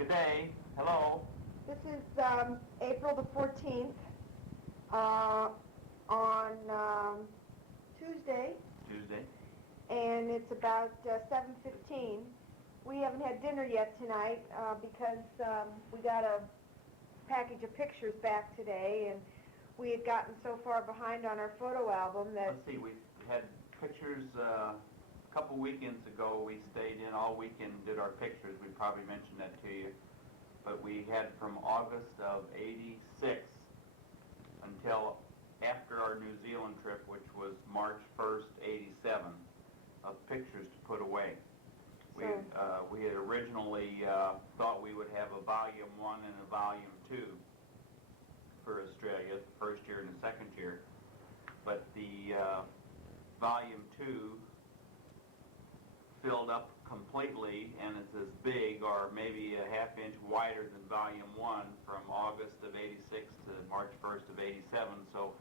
Good day. Hello. This is April the 14th on Tuesday, Tuesday. and it's about 7:15. We haven't had dinner yet tonight because we got a package of pictures back today, and we had gotten so far behind on our photo album that... Let's see, we had pictures a couple weekends ago. We stayed in all weekend and did our pictures. We probably mentioned that to you. But we had from August of '86 until after our New Zealand trip, which was March 1st, '87, of pictures to put away. We had originally thought we would have a volume 1 and a volume 2 for Australia, the first year and the second year. But the volume 2 filled up completely, and it's as big or maybe a half inch wider than volume 1 from August of '86 to March 1st of '87. So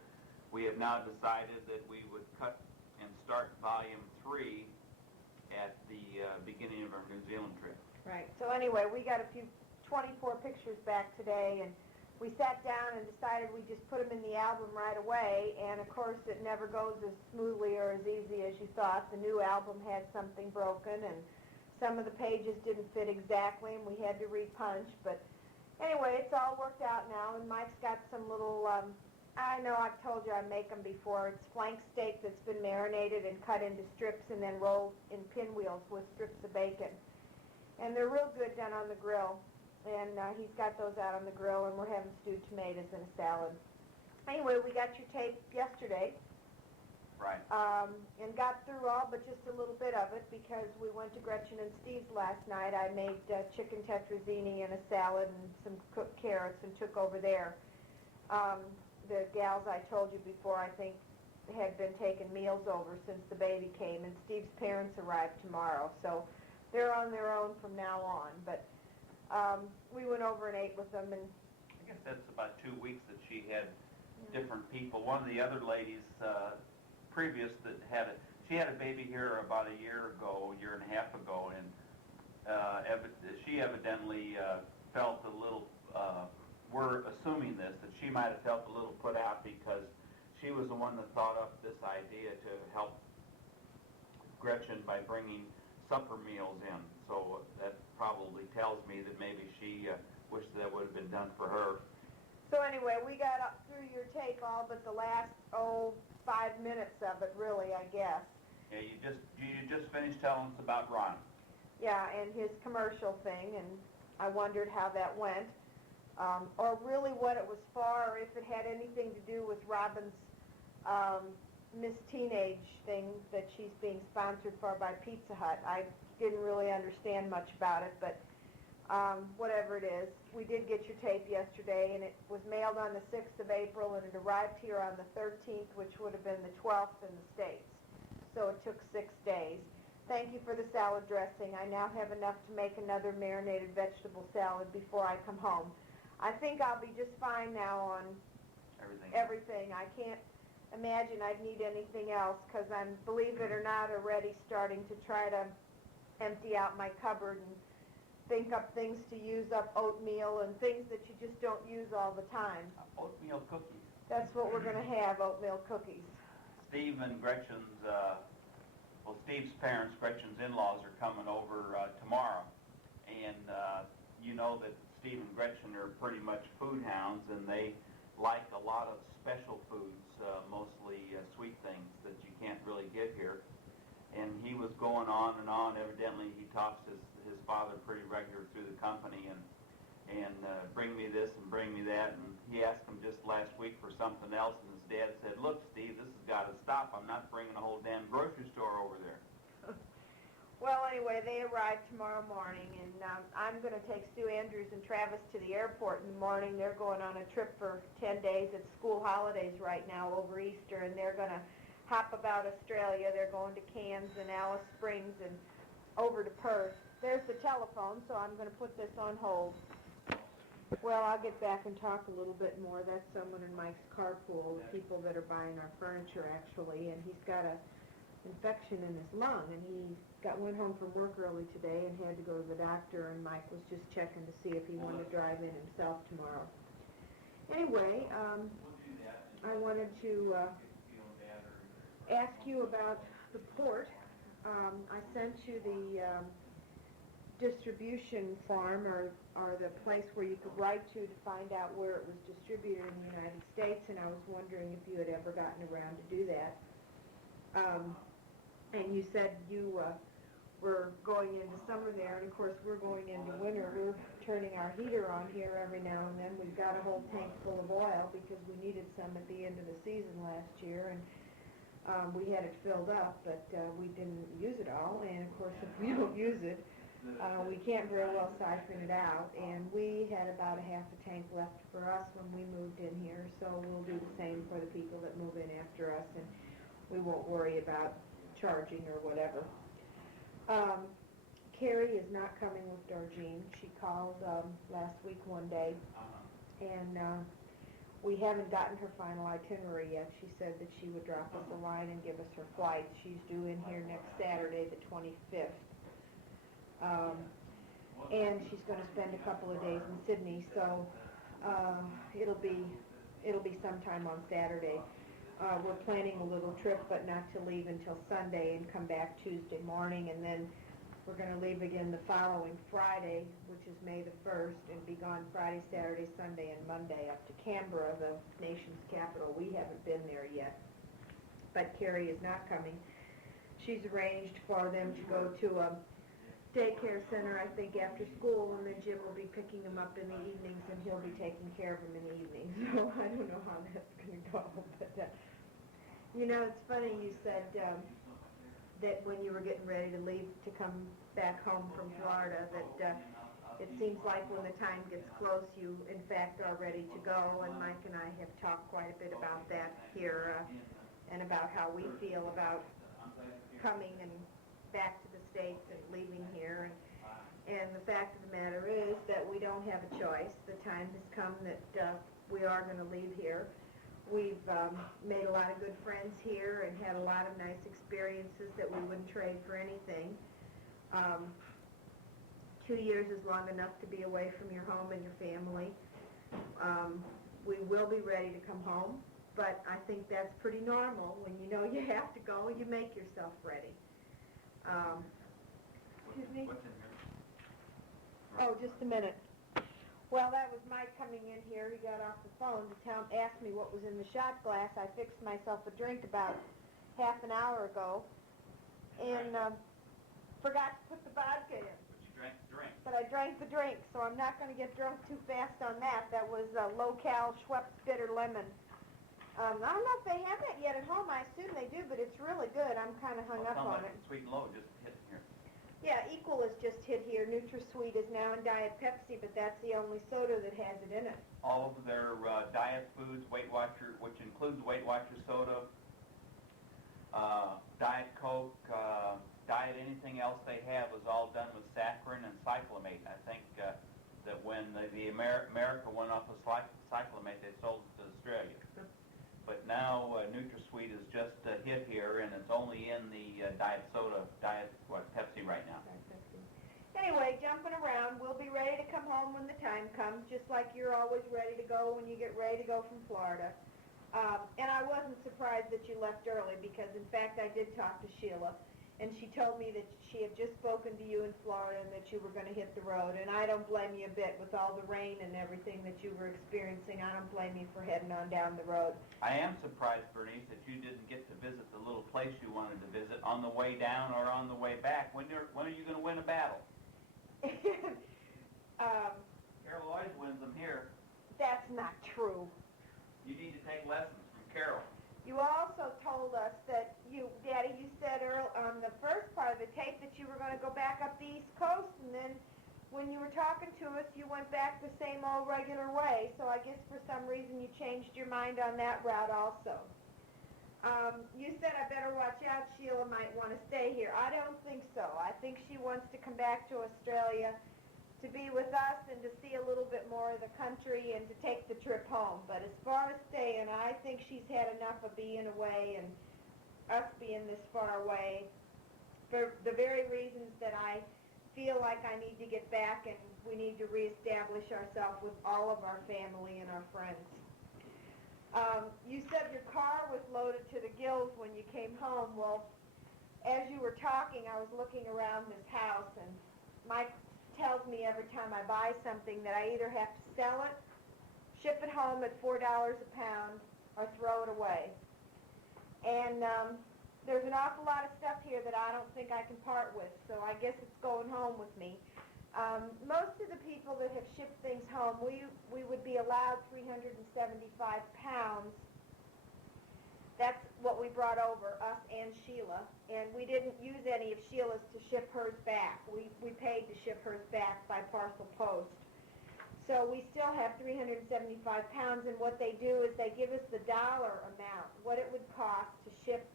we have now decided that we would cut and start volume 3 at the beginning of our New Zealand trip. Right. So anyway, we got 24 pictures back today, and we sat down and decided we just put them in the album right away, and of course it never goes as smoothly or as easy as you thought. The new album had something broken, and some of the pages didn't fit exactly, and we had to repunch. But anyway, it's all worked out now, and Mike's got some little, I know I've told you I make them before. It's flank steak that's been marinated and cut into strips and then rolled in pinwheels with strips of bacon. And they're real good done on the grill. And he's got those out on the grill, and we're having stewed tomatoes and a salad. Anyway, we got your tape yesterday. Right. And got through all but just a little bit of it because we went to Gretchen and Steve's last night. I made chicken tetrazzini and a salad and some cooked carrots and took over there. The gals I told you before, I think, had been taking meals over since the baby came, and Steve's parents arrived tomorrow. So they're on their own from now on. But we went over and ate with them, and I guess that's about 2 weeks that she had different people. One of the other ladies previous that she had a baby here about a year and a half ago, and she evidently felt a little, we're assuming this, that she might have felt a little put out because she was the one that thought up this idea to help Gretchen by bringing supper meals in. So that probably tells me that maybe she wished that would have been done for her. so anyway, we got up through your tape all but the last 5 minutes of it, really, I guess. Yeah, you just finished telling us about Ron. Yeah, and his commercial thing, and I wondered how that went, or really what it was for, or if it had anything to do with Robin's Miss Teenage thing that she's being sponsored for by Pizza Hut. I didn't really understand much about it, but whatever it is, we did get your tape yesterday, and it was mailed on the 6th of April, and it arrived here on the 13th, which would have been the 12th in the States. So it took 6 days. Thank you for the salad dressing. I now have enough to make another marinated vegetable salad before I come home. I think I'll be just fine now on everything. I can't imagine I'd need anything else because I'm, believe it or not, already starting to try to empty out my cupboard and think up things to use up oatmeal and things that you just don't use all the time. Oatmeal cookies. That's what we're going to have, oatmeal cookies. Steve and Gretchen's, Steve's parents, Gretchen's in-laws, are coming over tomorrow. And you know that Steve and Gretchen are pretty much food hounds, and they like a lot of special foods, mostly sweet things that you can't really get here. And he was going on and on. Evidently, he talks to his father pretty regular through the company, and bring me this and bring me that. And he asked him just last week for something else, and his dad said, "Look, Steve, this has got to stop. I'm not bringing a whole damn grocery store over there." Well, anyway, they arrive tomorrow morning, and I'm going to take Sue Andrews and Travis to the airport in the morning. They're going on a trip for 10 days. It's school holidays right now over Easter, and they're going to hop about Australia. They're going to Cairns and Alice Springs and over to Perth. There's the telephone, so I'm going to put this on hold. Well, I'll get back and talk a little bit more. That's someone in Mike's carpool, the people that are buying our furniture, actually, and he's got a infection in his lung, and he went home from work early today and had to go to the doctor, and Mike was just checking to see if he wanted to drive in himself tomorrow. Anyway, I wanted to ask you about the port. I sent you the distribution form, or the place where you could write to find out where it was distributed in the United States, and I was wondering if you had ever gotten around to do that. And you said you were going into summer there, and of course we're going into winter. We're turning our heater on here every now and then. We've got a whole tank full of oil because we needed some at the end of the season last year, and we had it filled up, but we didn't use it all, and of course if we don't use it, we can't very well siphon it out, and we had about a half a tank left for us when we moved in here, so we'll do the same for the people that move in after us, and we won't worry about charging or whatever. Carrie is not coming with Darjeeling. She called last week one day, and we haven't gotten her final itinerary yet. She said that she would drop us a line and give us her flight. She's due in here next Saturday, the 25th. And she's going to spend a couple of days in Sydney, so it'll be sometime on Saturday. We're planning a little trip, but not to leave until Sunday and come back Tuesday morning, and then we're going to leave again the following Friday, which is May the 1st, and be gone Friday, Saturday, Sunday, and Monday up to Canberra, the nation's capital. We haven't been there yet, but Carrie is not coming. She's arranged for them to go to a daycare center, I think, after school, and then Jim will be picking him up in the evenings, and he'll be taking care of him in the evenings. So I don't know how that's going to go, but you know, it's funny you said that when you were getting ready to leave to come back home from Florida, that it seems like when the time gets close, you in fact are ready to go, and Mike and I have talked quite a bit about that here, and about how we feel about coming and back to the States and leaving here, and the fact of the matter is that we don't have a choice. The time has come that we are going to leave here. We've made a lot of good friends here and had a lot of nice experiences that we wouldn't trade for anything. 2 years is long enough to be away from your home and your family. We will be ready to come home, but I think that's pretty normal. When you know you have to go, you make yourself ready. Excuse me? What's in here? Oh, just a minute. Well, that was Mike coming in here. He got off the phone to ask me what was in the shot glass. I fixed myself a drink about half an hour ago, and forgot to put the vodka in. But you drank the drink. But I drank the drink, so I'm not going to get drunk too fast on that. That was low-cal Schweppes Bitter Lemon. I don't know if they have that yet at home. I assume they do, but it's really good. I'm kind of hung up on it. Sweet and low just hit here. Yeah, Equal is just hit here. NutraSweet is now in Diet Pepsi, but that's the only soda that has it in it. All of their diet foods, Weight Watcher, which includes Weight Watcher soda, Diet Coke, Diet anything else they have is all done with saccharin and cyclamate. I think that when America went off of cyclamate, they sold it to Australia. But now NutraSweet is just hit here, and it's only in the diet soda, Pepsi right now. Anyway, jumping around, we'll be ready to come home when the time comes, just like you're always ready to go when you get ready to go from Florida. And I wasn't surprised that you left early because, in fact, I did talk to Sheila, and she told me that she had just spoken to you in Florida and that you were going to hit the road. And I don't blame you a bit with all the rain and everything that you were experiencing. I don't blame you for heading on down the road. I am surprised, Bernice, that you didn't get to visit the little place you wanted to visit on the way down or on the way back. When are you going to win a battle? Carol always wins them here. That's not true. You need to take lessons from Carol. You also told us that Daddy, you said on the first part of the tape that you were going to go back up the East Coast, and then when you were talking to us, you went back the same old regular way. So I guess for some reason you changed your mind on that route also. You said I better watch out. Sheila might want to stay here. I don't think so. I think she wants to come back to Australia to be with us and to see a little bit more of the country and to take the trip home. But as far as staying, I think she's had enough of being away, and us being this far away, for the very reasons that I feel like I need to get back and we need to reestablish ourselves with all of our family and our friends. You said your car was loaded to the gills when you came home. Well, as you were talking, I was looking around this house, and Mike tells me every time I buy something that I either have to sell it, ship it home at $4 a pound, or throw it away. And there's an awful lot of stuff here that I don't think I can part with, so I guess it's going home with me. Most of the people that have shipped things home, we would be allowed 375 pounds. That's what we brought over, us and Sheila, and we didn't use any of Sheila's to ship hers back. We paid to ship hers back by parcel post. So we still have 375 pounds, and what they do is they give us the dollar amount, what it would cost to ship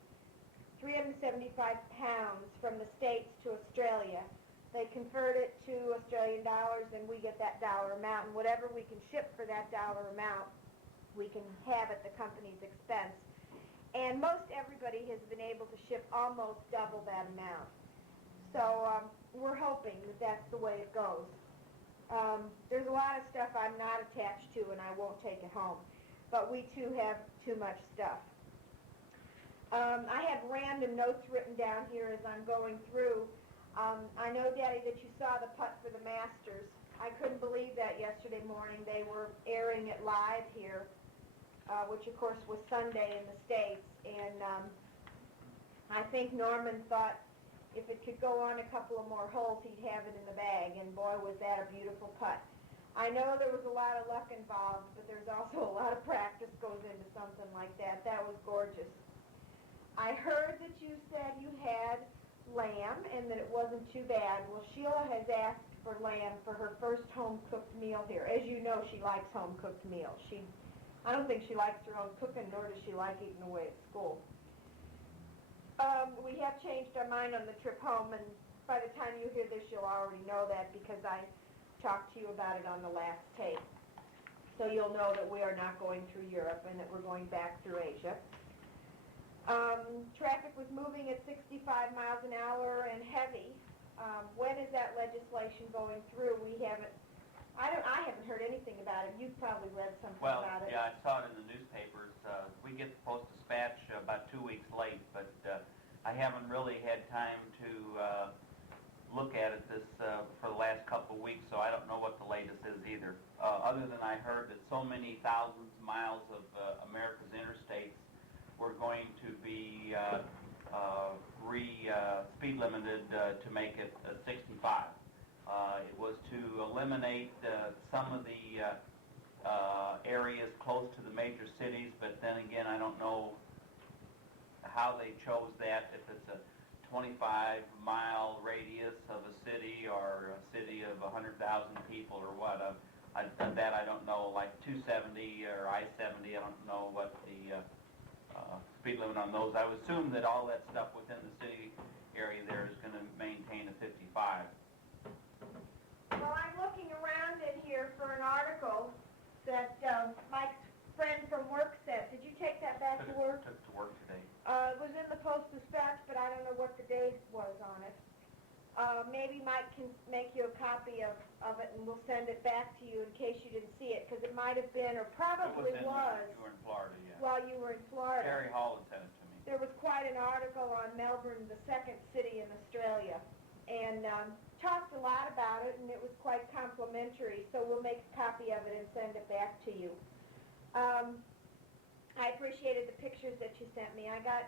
375 pounds from the States to Australia. They convert it to Australian dollars, and we get that dollar amount, and whatever we can ship for that dollar amount, we can have at the company's expense. And most everybody has been able to ship almost double that amount. So we're hoping that that's the way it goes. There's a lot of stuff I'm not attached to, and I won't take it home. But we too have too much stuff. I have random notes written down here as I'm going through. I know, Daddy, that you saw the putt for the Masters. I couldn't believe that yesterday morning. They were airing it live here, which of course was Sunday in the States. And I think Norman thought if it could go on a couple of more holes, he'd have it in the bag. And boy, was that a beautiful putt. I know there was a lot of luck involved, but there's also a lot of practice goes into something like that. That was gorgeous. I heard that you said you had lamb and that it wasn't too bad. Well, Sheila has asked for lamb for her first home-cooked meal here. As you know, she likes home-cooked meals. I don't think she likes her own cooking, nor does she like eating away at school. We have changed our mind on the trip home, and by the time you hear this, you'll already know that because I talked to you about it on the last tape. So you'll know that we are not going through Europe and that we're going back through Asia. Traffic was moving at 65 miles an hour and heavy. When is that legislation going through? I haven't heard anything about it. You've probably read something about it. Well, yeah, I saw it in the newspapers. We get the Post-Dispatch about 2 weeks late, but I haven't really had time to look at it for the last couple of weeks, so I don't know what the latest is either. Other than I heard that so many thousands of miles of America's interstates were going to be speed limited to make it 65. It was to eliminate some of the areas close to the major cities, but then again, I don't know how they chose that, if it's a 25-mile radius of a city or a city of 100,000 people or what. That I don't know, like 270 or I-70, I don't know what the speed limit on those. I would assume that all that stuff within the city area there is going to maintain a 55. Well, I'm looking around in here for an article that Mike's friend from work sent. Did you take that back to work? Took to work today. It was in the Post-Dispatch, but I don't know what the date was on it. Maybe Mike can make you a copy of it, and we'll send it back to you in case you didn't see it, because it might have been, or probably It was when you were in Florida, yeah. while you were in Florida. Terry Hall had sent it to me. There was quite an article on Melbourne, the second city in Australia, and talked a lot about it, and it was quite complimentary, so we'll make a copy of it and send it back to you. I appreciated the pictures that you sent me. I got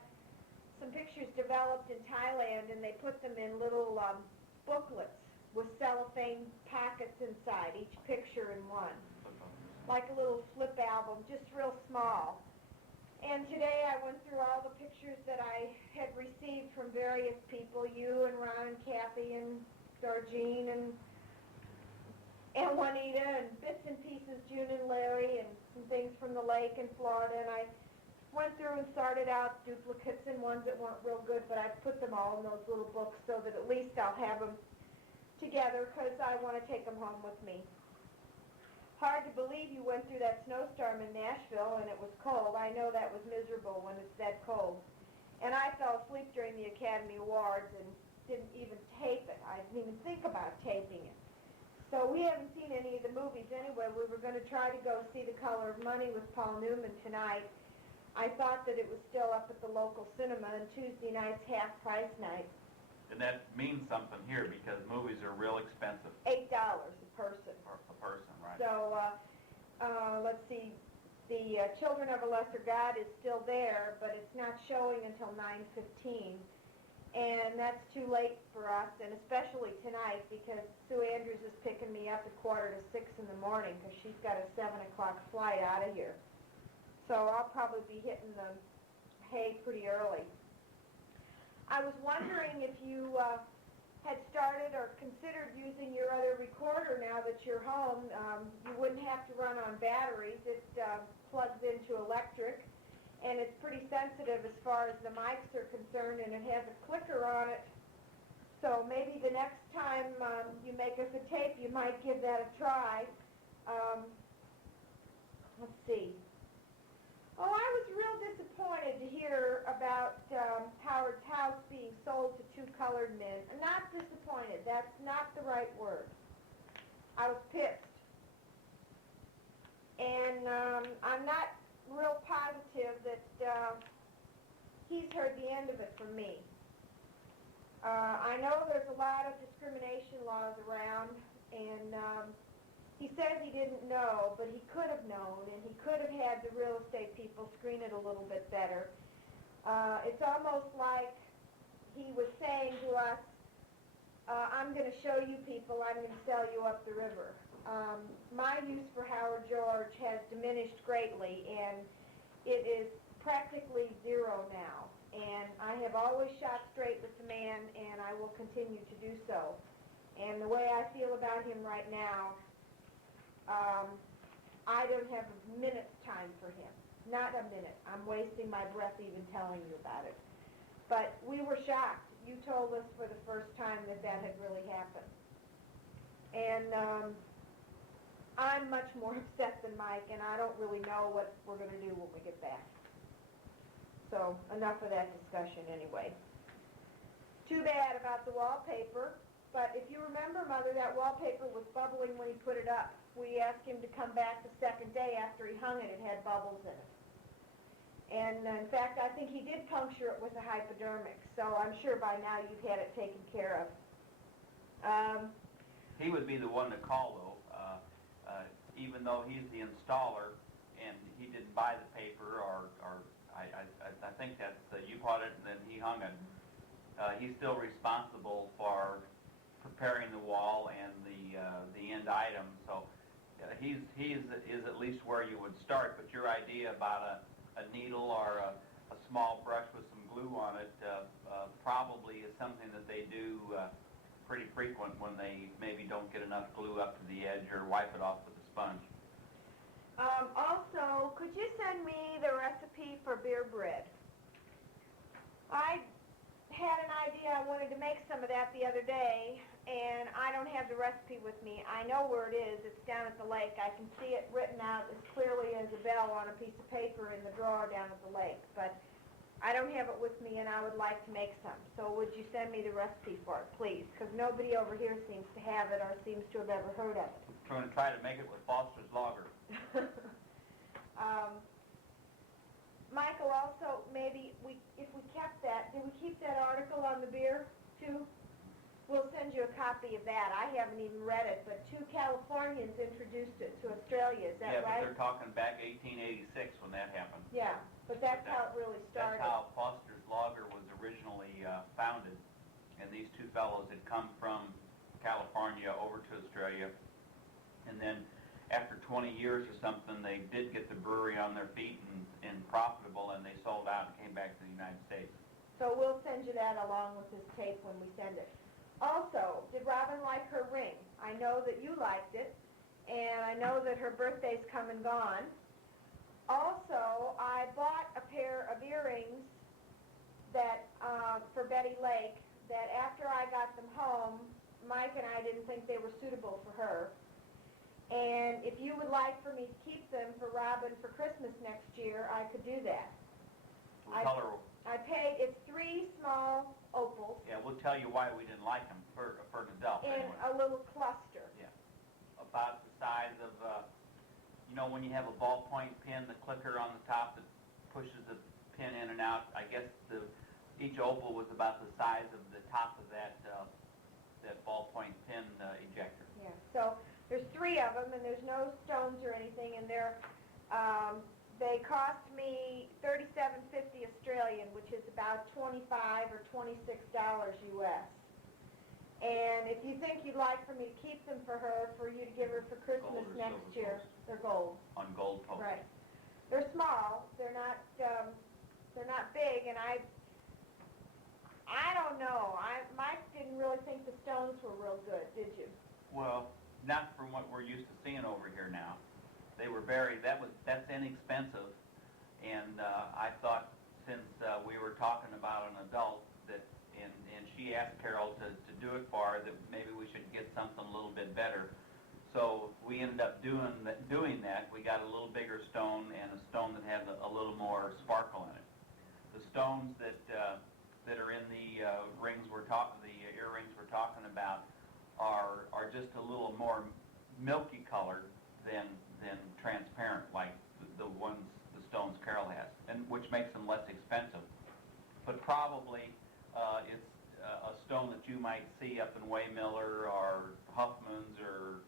some pictures developed in Thailand, and they put them in little booklets with cellophane pockets inside, each picture in one, like a little flip album, just real small. And today I went through all the pictures that I had received from various people, you and Ron and Kathy and Georgine and Juanita, and bits and pieces, June and Larry, and some things from the lake in Florida, and I went through and sorted out duplicates and ones that weren't real good, but I put them all in those little books so that at least I'll have them together, because I want to take them home with me. Hard to believe you went through that snowstorm in Nashville and it was cold. I know that was miserable when it's that cold. And I fell asleep during the Academy Awards and didn't even tape it. I didn't even think about taping it. So we haven't seen any of the movies anyway. We were going to try to go see The Color of Money with Paul Newman tonight. I thought that it was still up at the local cinema, and Tuesday night's half-price night. And that means something here because movies are real expensive. $8 a person. For a person, right? So, let's see, the Children of a Lesser God is still there, but it's not showing until 9:15. And that's too late for us, and especially tonight, because Sue Andrews is picking me up at 5:45 in the morning, because she's got a 7 o'clock flight out of here. So I'll probably be hitting the hay pretty early. I was wondering if you had started or considered using your other recorder now that you're home. You wouldn't have to run on batteries. It plugs into electric, and it's pretty sensitive as far as the mics are concerned, and it has a clicker on it. So maybe the next time you make us a tape, you might give that a try. Let's see. Oh, I was real disappointed to hear about Howard's house being sold to 2 colored men. Not disappointed. That's not the right word. I was pissed. And I'm not real positive that he's heard the end of it from me. I know there's a lot of discrimination laws around, and he says he didn't know, but he could have known, and he could have had the real estate people screen it a little bit better. It's almost like he was saying to us, I'm going to show you people, I'm going to sell you up the river. My use for Howard George has diminished greatly, and it is practically zero now. And I have always shot straight with the man, and I will continue to do so. And the way I feel about him right now, I don't have a minute's time for him. Not a minute. I'm wasting my breath even telling you about it. But we were shocked. You told us for the first time that that had really happened. And I'm much more upset than Mike, and I don't really know what we're going to do when we get back. So enough of that discussion anyway. Too bad about the wallpaper. But if you remember, Mother, that wallpaper was bubbling when he put it up. We asked him to come back the second day after he hung it. It had bubbles in it. And in fact, I think he did puncture it with a hypodermic. So I'm sure by now you've had it taken care of. He would be the one to call, though, even though he's the installer and he didn't buy the paper, or I think that's you bought it and then he hung it. He's still responsible for preparing the wall and the end item. So he is at least where you would start. But your idea about a needle or a small brush with some glue on it probably is something that they do pretty frequent when they maybe don't get enough glue up to the edge or wipe it off with a sponge. Also, could you send me the recipe for beer bread? I had an idea. I wanted to make some of that the other day, and I don't have the recipe with me. I know where it is. It's down at the lake. I can see it written out as clearly as a bell on a piece of paper in the drawer down at the lake, but I don't have it with me, and I would like to make some. So would you send me the recipe for it, please? Because nobody over here seems to have it or seems to have ever heard of it. I'm going to try to make it with Foster's Lager. Michael, also, maybe if we kept that, did we keep that article on the beer, too? We'll send you a copy of that. I haven't even read it, but 2 Californians introduced it to Australia, is that right? Yeah, but they're talking back 1886 when that happened. Yeah, but that's how it really started. That's how Foster's Lager was originally founded. And these 2 fellows had come from California over to Australia. And then after 20 years or something, they did get the brewery on their feet and profitable, and they sold out and came back to the United States. So we'll send you that along with this tape when we send it. Also, did Robin like her ring? I know that you liked it, and I know that her birthday's come and gone. Also, I bought a pair of earrings that for Betty Lake that after I got them home, Mike and I didn't think they were suitable for her. And if you would like for me to keep them for Robin for Christmas next year, I could do that. What color I paid, it's 3 small opals Yeah, we'll tell you why we didn't like them for an adult in anyway. a little cluster. About the size of, when you have a ballpoint pen, the clicker on the top that pushes the pin in and out, I guess each opal was about the size of the top of that ballpoint pen ejector. Yeah, so there's 3 of them, and there's no stones or anything, and they cost me $37.50 Australian, which is about $25 or $26 US. And if you think you'd like for me to keep them for her, for you to give her for Christmas Gold or next silver year, post? they're gold. On gold post. Right. They're small. They're not big, and I don't know. Mike didn't really think the stones were real good, did you? Well, not from what we're used to seeing over here now. They were that's inexpensive, and I thought since we were talking about an adult and she asked Carol to do it for her, that maybe we should get something a little bit better. So we ended up doing that. We got a little bigger stone and a stone that had a little more sparkle in it. The stones that are in the earrings we're talking about are just a little more milky colored than transparent, like the stones Carol has, and which makes them less expensive. But probably it's a stone that you might see up in Waymiller or Huffman's or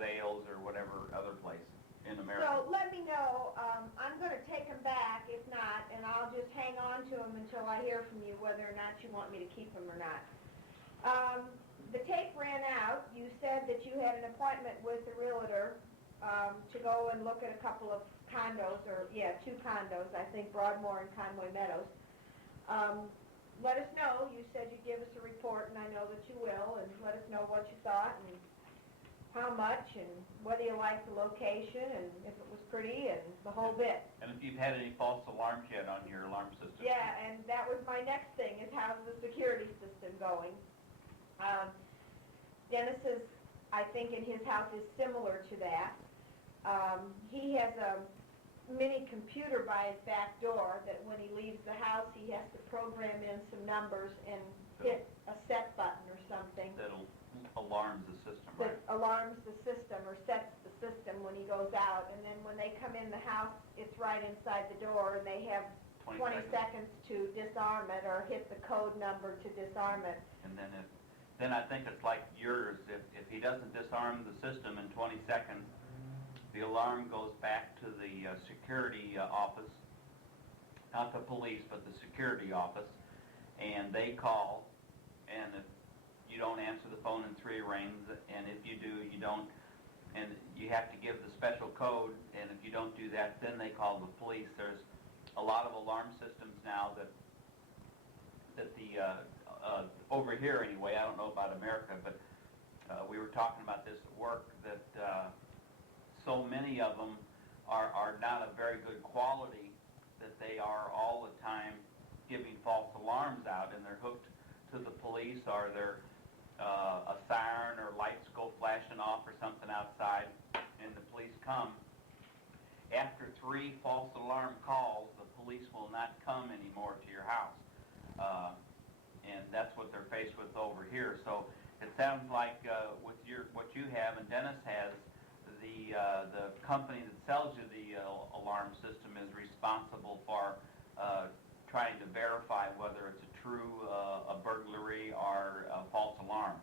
Zales or whatever other place in America. So let me know. I'm going to take them back, if not, and I'll just hang on to them until I hear from you whether or not you want me to keep them or not. The tape ran out. You said that you had an appointment with the realtor to go and look at a couple of condos, 2 condos, I think Broadmoor and Conway Meadows. Let us know. You said you'd give us a report, and I know that you will, and let us know what you thought and how much and whether you liked the location and if it was pretty and the whole bit. And if you've had any false alarms yet on your alarm system. Yeah, and that was my next thing, is how's the security system going? Dennis's, I think in his house is similar to that. He has a mini computer by his back door that when he leaves the house, he has to program in some numbers and hit a set button or something. That'll alarms the system, right? That alarms the system or sets the system when he goes out. And then when they come in the house, it's right inside the door, and they have 20 seconds to disarm it or hit the code number to disarm it. And then I think it's like yours. If he doesn't disarm the system in 20 seconds, the alarm goes back to the security office, not the police, but the security office, and they call, and if you don't answer the phone in 3 rings, and if you do, you don't, and you have to give the special code, and if you don't do that, then they call the police. There's a lot of alarm systems now that over here anyway, I don't know about America, but we were talking about this at work, that so many of them are not of very good quality, that they are all the time giving false alarms out, and they're hooked to the police, or they're a siren or lights go flashing off or something outside, and the police come. After 3 false alarm calls, the police will not come anymore to your house, and that's what they're faced with over here. So it sounds like with what you have and Dennis has, the company that sells you the alarm system is responsible for trying to verify whether it's a true a burglary or a false alarm.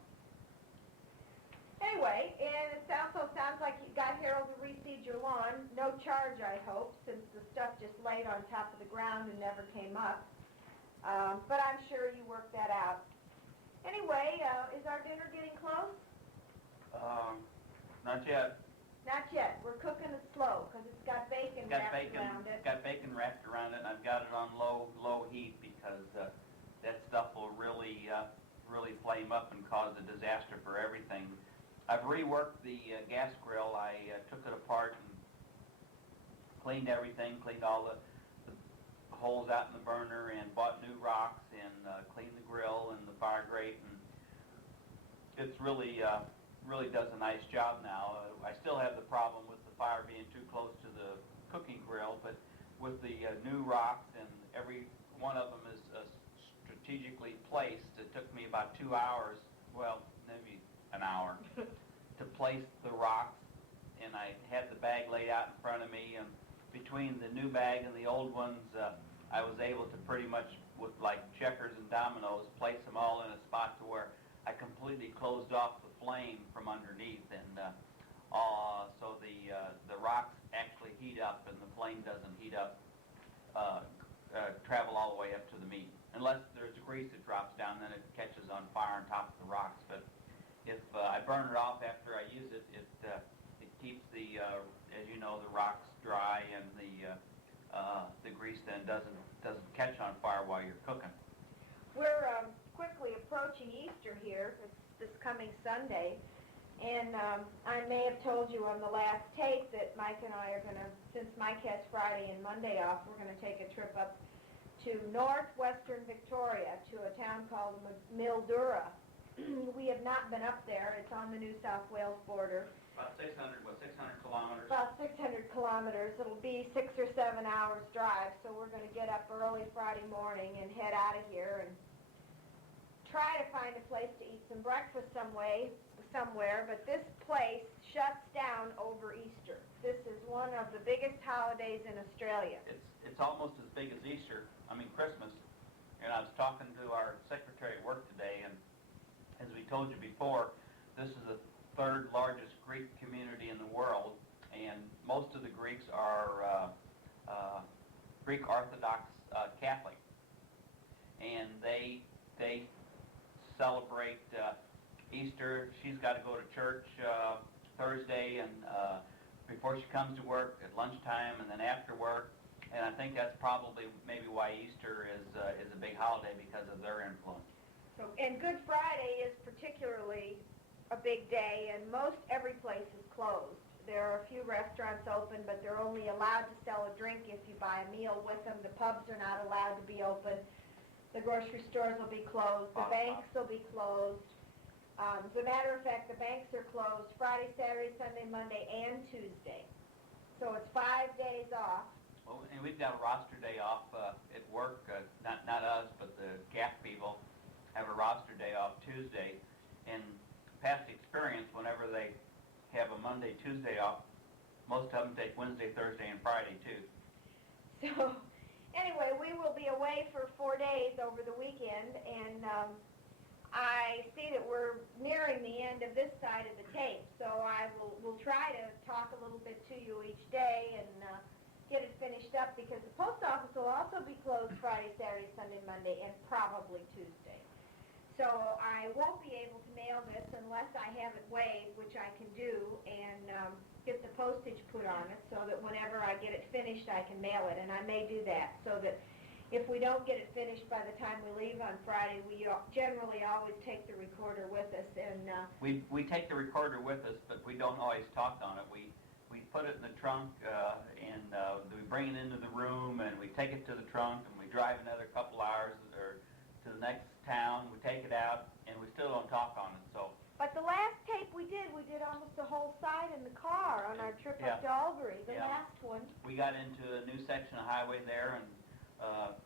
Anyway, and it also sounds like you got Harold to reseed your lawn. No charge, I hope, since the stuff just laid on top of the ground and never came up. But I'm sure you worked that out. Anyway, is our dinner getting close? Not yet. Not yet. We're cooking it slow because it's got bacon wrapped around it. Got bacon wrapped around it, and I've got it on low heat because that stuff will really flame up and cause a disaster for everything. I've reworked the gas grill. I took it apart and cleaned everything, cleaned all the holes out in the burner, and bought new rocks, and cleaned the grill and the fire grate, and it's really does a nice job now. I still have the problem with the fire being too close to the cooking grill, but with the new rocks and every one of them is strategically placed. It took me about 2 hours, well, maybe an hour, to place the rocks, and I had the bag laid out in front of me, and between the new bag and the old ones, I was able to pretty much, with like checkers and dominoes, place them all in a spot to where I completely closed off the flame from underneath, and so the rocks actually heat up, and the flame doesn't heat up, travel all the way up to the meat. Unless there's grease that drops down, then it catches on fire on top of the rocks. But if I burn it off after I use it, it keeps the, as you know, the rocks dry, and the grease then doesn't catch on fire while you're cooking. We're quickly approaching Easter here. It's this coming Sunday. And I may have told you on the last tape that Mike and I are going to, since Mike has Friday and Monday off, we're going to take a trip up to northwestern Victoria to a town called Mildura. We have not been up there. It's on the New South Wales border. About 600 kilometers? About 600 kilometers. It'll be 6 or 7 hours drive, so we're going to get up early Friday morning and head out of here and try to find a place to eat some breakfast somewhere, but this place shuts down over Easter. This is one of the biggest holidays in Australia. It's almost as big as Easter, Christmas. And I was talking to our secretary at work today, and as we told you before, this is the third largest Greek community in the world, and most of the Greeks are Greek Orthodox Catholic, and they celebrate Easter. She's got to go to church Thursday, and before she comes to work, at lunchtime, and then after work. And I think that's probably maybe why Easter is a big holiday, because of their influence. So, and Good Friday is particularly a big day, and most every place is closed. There are a few restaurants open, but they're only allowed to sell a drink if you buy a meal with them. The pubs are not allowed to be open. The grocery stores will be closed. The banks will be closed. As a matter of fact, the banks are closed Friday, Saturday, Sunday, Monday, and Tuesday. So it's 5 days off. Well, and we've got a roster day off at work. Not us, but the GAF people have a roster day off Tuesday. And past experience, whenever they have a Monday, Tuesday off, most of them take Wednesday, Thursday, and Friday too. So anyway, we will be away for 4 days over the weekend, and I see that we're nearing the end of this side of the tape, so I will try to talk a little bit to you each day and get it finished up, because the post office will also be closed Friday, Saturday, Sunday, Monday, and probably Tuesday. So I won't be able to mail this unless I have it weighed, which I can do, and get the postage put on it so that whenever I get it finished, I can mail it. And I may do that so that if we don't get it finished by the time we leave on Friday, we generally always take the recorder with us. And we take the recorder with us, but we don't always talk on it. We put it in the trunk, and we bring it into the room, and we take it to the trunk, and we drive another couple hours or to the next town. We take it out, and we still don't talk on it. So. But the last tape we did almost the whole side in the car on our trip up to Albury. The last one. We got into a new section of highway there, and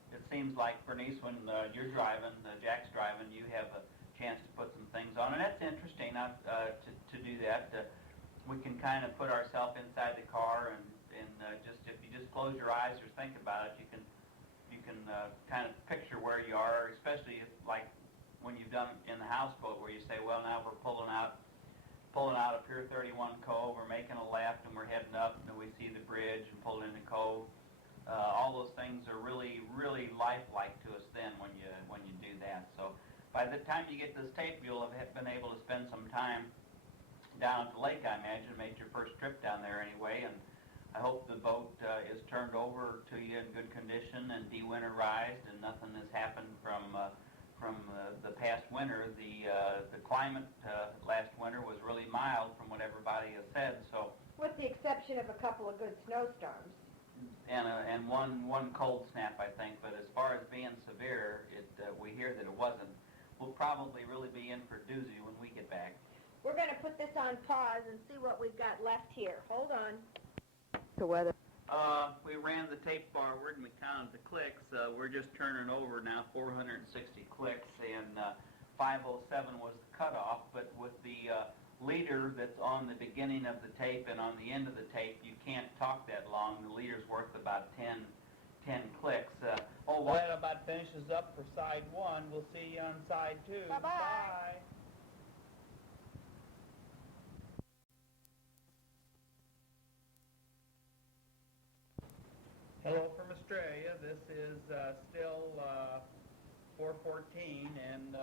it seems like, Bernice, when you're driving, Jack's driving, you have a chance to put some things on, and that's interesting to do that. We can kind of put ourselves inside the car, and just if you just close your eyes or think about it, you can kind of picture where you are, especially if, like when you've done it in the houseboat, where you say, well, now we're pulling out of Pier 31 Cove, we're making a left, and we're heading up, and we see the bridge and pull in the cove. All those things are really, really lifelike to us then when you do that. So by the time you get this tape, you'll have been able to spend some time down at the lake, I imagine. Made your first trip down there anyway, and I hope the boat is turned over to you in good condition and de-winterized, and nothing has happened from the past winter. The climate last winter was really mild from what everybody has said. So, with the exception of a couple of good snowstorms. And one cold snap, I think. But as far as being severe, we hear that it wasn't. We'll probably really be in for doozy when we get back. We're going to put this on pause and see what we've got left here. Hold on. The weather. We ran the tape forward and we counted the clicks. We're just turning over now 460 clicks, and 507 was the cutoff. But with the leader that's on the beginning of the tape and on the end of the tape, you can't talk that long. The leader's worth about 10 clicks. Well, that about finishes up for side one. We'll see you on side two. Bye-bye. Bye. Hello from Australia. This is still 4:14, and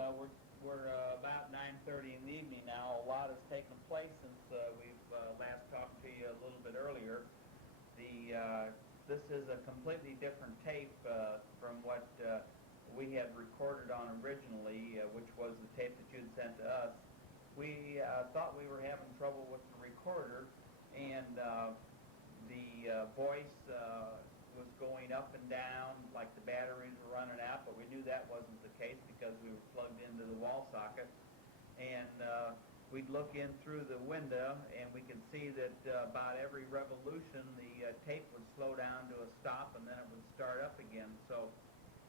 we're about 9:30 in the evening now. A lot has taken place since we've last talked to you a little bit earlier. This is a completely different tape from what we had recorded on originally, which was the tape that you'd sent to us. We thought we were having trouble with the recorder, and the voice was going up and down like the batteries were running out, but we knew that wasn't the case because we were plugged into the wall socket. And we'd look in through the window, and we could see that about every revolution the tape would slow down to a stop, and then it would start up again. So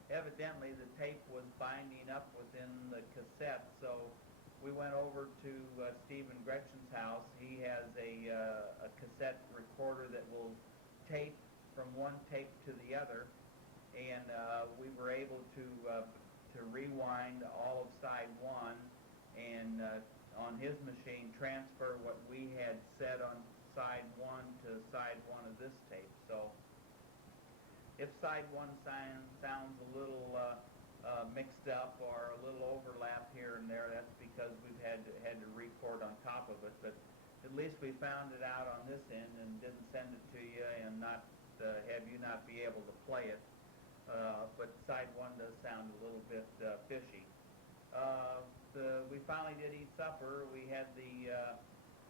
evidently the tape was binding up within the cassette. So we went over to Steve and Gretchen's house. He has a cassette recorder that will tape from one tape to the other, and we were able to rewind all of side one, and on his machine transfer what we had said on side one to side one of this tape. So if side one sounds a little mixed up or a little overlap here and there, that's because we've had to record on top of it. But at least we found it out on this end and didn't send it to you and not have you not be able to play it. But side one does sound a little bit fishy. We finally did eat supper. We had the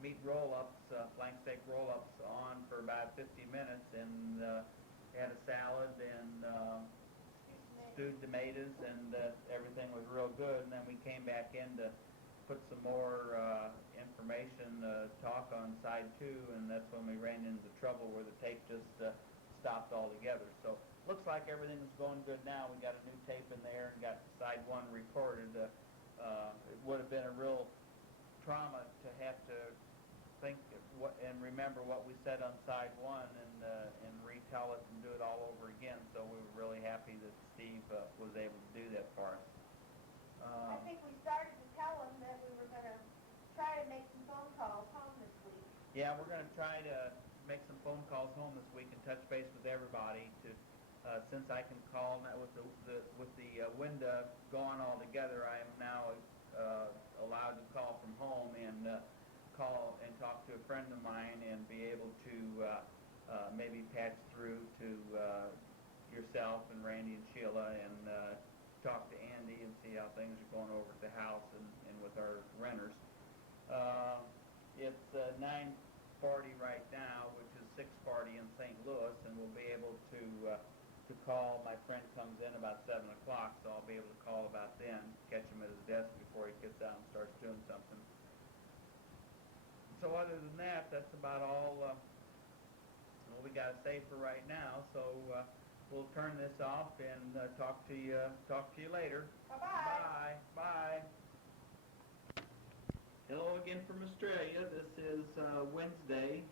meat roll-ups, flank steak roll-ups on for about 50 minutes, and had a salad and stewed tomatoes, and everything was real good. And then we came back in to put some more information talk on side two, and that's when we ran into the trouble where the tape just stopped altogether. So looks like everything is going good now. We got a new tape in there and got side one recorded. It would have been a real trauma to have to think and remember what we said on side one and retell it and do it all over again. So we were really happy that Steve was able to do that for us. I think we started to tell him that we were going to try to make some phone calls home this week. Yeah, we're going to try to make some phone calls home this week and touch base with everybody. Since I can call now with the window gone altogether, I am now allowed to call from home and call and talk to a friend of mine and be able to maybe patch through to yourself and Randy and Sheila and talk to Andy and see how things are going over at the house and with our renters. It's 9:40 right now, which is 6:40 in St. Louis, and we'll be able to call. My friend comes in about 7 o'clock, so I'll be able to call about then, catch him at his desk before he gets out and starts doing something. So other than that, that's about all we got to say for right now. So we'll turn this off and talk to you later. Bye-bye. Bye. Bye. Hello again from Australia. This is Wednesday,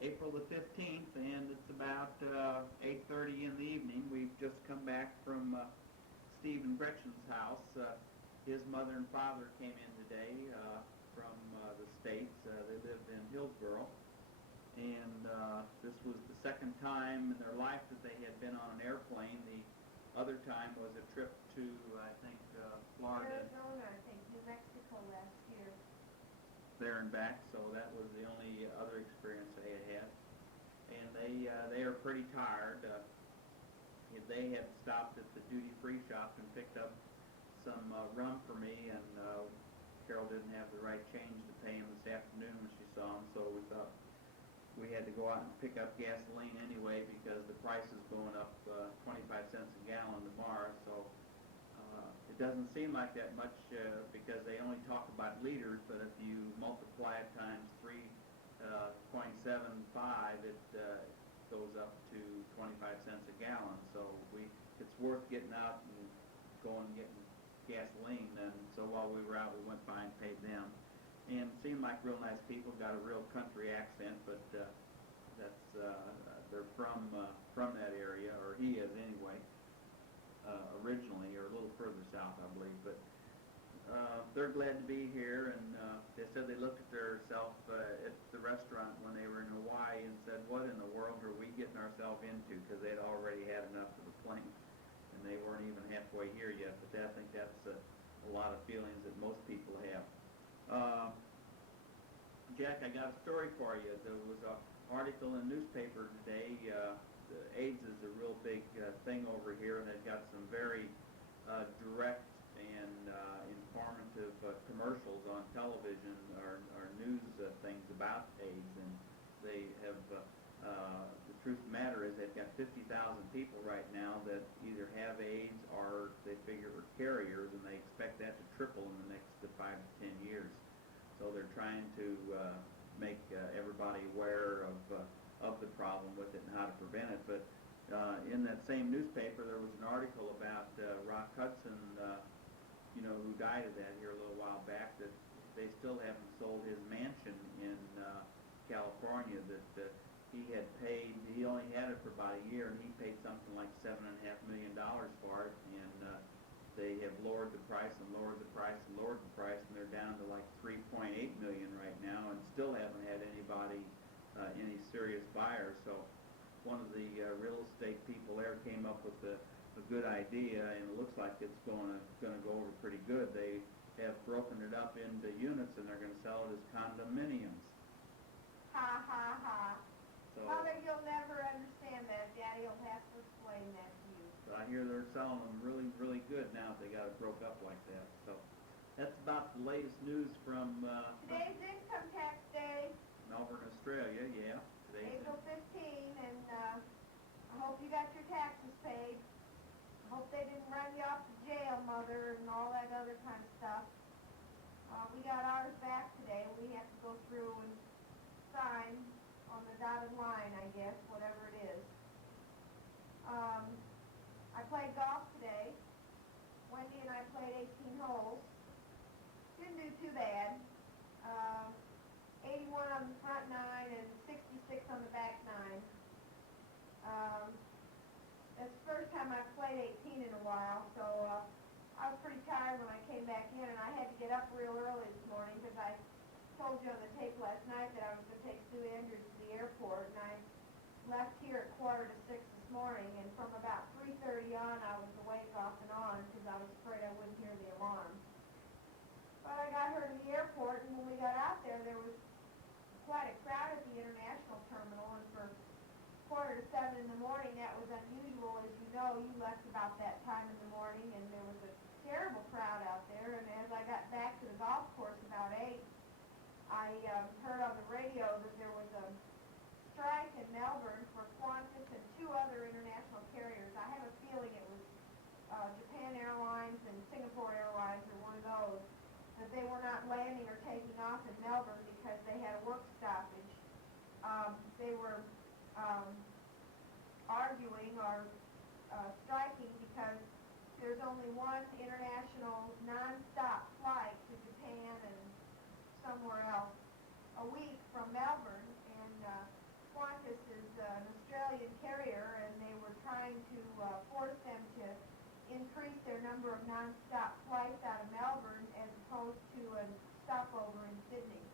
April the 15th, and it's about 8:30 in the evening. We've just come back from Steve and Gretchen's house. His mother and father came in today from the States. They lived in Hillsboro, and this was the second time in their life that they had been on an airplane. The other time was a trip to, I think, Florida. Arizona, I think, New Mexico last year. There and back, so that was the only other experience they had. And they are pretty tired. They had stopped at the duty-free shop and picked up some rum for me, and Carol didn't have the right change to pay him this afternoon when she saw him, so we thought we had to go out and pick up gasoline anyway because the price is going up 25 cents a gallon tomorrow. So it doesn't seem like that much because they only talk about liters, but if you multiply it times 3.75, it goes up to 25 cents a gallon. So it's worth getting out and going and getting gasoline. And so while we were out, we went by and paid them. And seemed like real nice people, got a real country accent, but they're from that area, or he is anyway, originally, or a little further south, I believe. But they're glad to be here, and they said they looked at themselves at the restaurant when they were in Hawaii and said, what in the world are we getting ourselves into? Because they'd already had enough of the plane, and they weren't even halfway here yet. But I think that's a lot of feelings that most people have. Jack, I got a story for you. There was an article in the newspaper today. The AIDS is a real big thing over here, and they've got some very direct and informative commercials on television or news things about AIDS. And they have, the truth of the matter is they've got 50,000 people right now that either have AIDS or they figure are carriers, and they expect that to triple in the next 5 to 10 years. So they're trying to make everybody aware of the problem with it and how to prevent it. But in that same newspaper, there was an article about Rock Hudson, who died of that here a little while back, that they still haven't sold his mansion in California that he had paid. He only had it for about a year, and he paid something like $7.5 million for it. And they have lowered the price and lowered the price and lowered the price, and they're down to like $3.8 million right now, and still haven't had anybody, any serious buyers. So one of the real estate people there came up with a good idea, and it looks like it's going to go over pretty good. They have broken it up into units, and they're going to sell it as condominiums. Ha, ha, ha. So, Mother, you'll never understand that. Daddy will have to explain that to you. but I hear they're selling them really, really good now if they got it broke up like that. So that's about the latest news from Today's income tax day, Melbourne, Australia. Yeah, today's April 15, and I hope you got your taxes paid. I hope they didn't run you off to jail, Mother, and all that other kind of stuff. We got ours back today. We have to go through and sign on the dotted line, I guess, whatever it is. I played golf today. Wendy and I played 18 holes. Didn't do too bad. 81 on the front 9 and 66 on the back 9. That's the first time I've played 18 in a while, so I was pretty tired when I came back in, and I had to get up real early this morning because I told you on the tape last night that I was going to take Sue Andrews to the airport, and I left here at 5:45 this morning, and from about 3:30 on I was awake off and on because I was afraid I wouldn't hear the alarm. But I got her to the airport, and when we got out there was quite a crowd at the international terminal, and for 6:45 in the morning, that was unusual. As you know, you left about that time in the morning, and there was a terrible crowd out there. And as I got back to the golf course about 8, I heard on the radio that there was a strike in Melbourne for Qantas and 2 other international carriers. I have a feeling it was Japan Airlines and Singapore Airlines, or one of those, that they were not landing or taking off in Melbourne because they had a work stoppage. They were arguing or striking because there's only one international non-stop flight to Japan and somewhere else a week from Melbourne, and Qantas is an Australian carrier, and they were trying to force them to increase their number of non-stop flights out of Melbourne as opposed to a stopover in Sydney.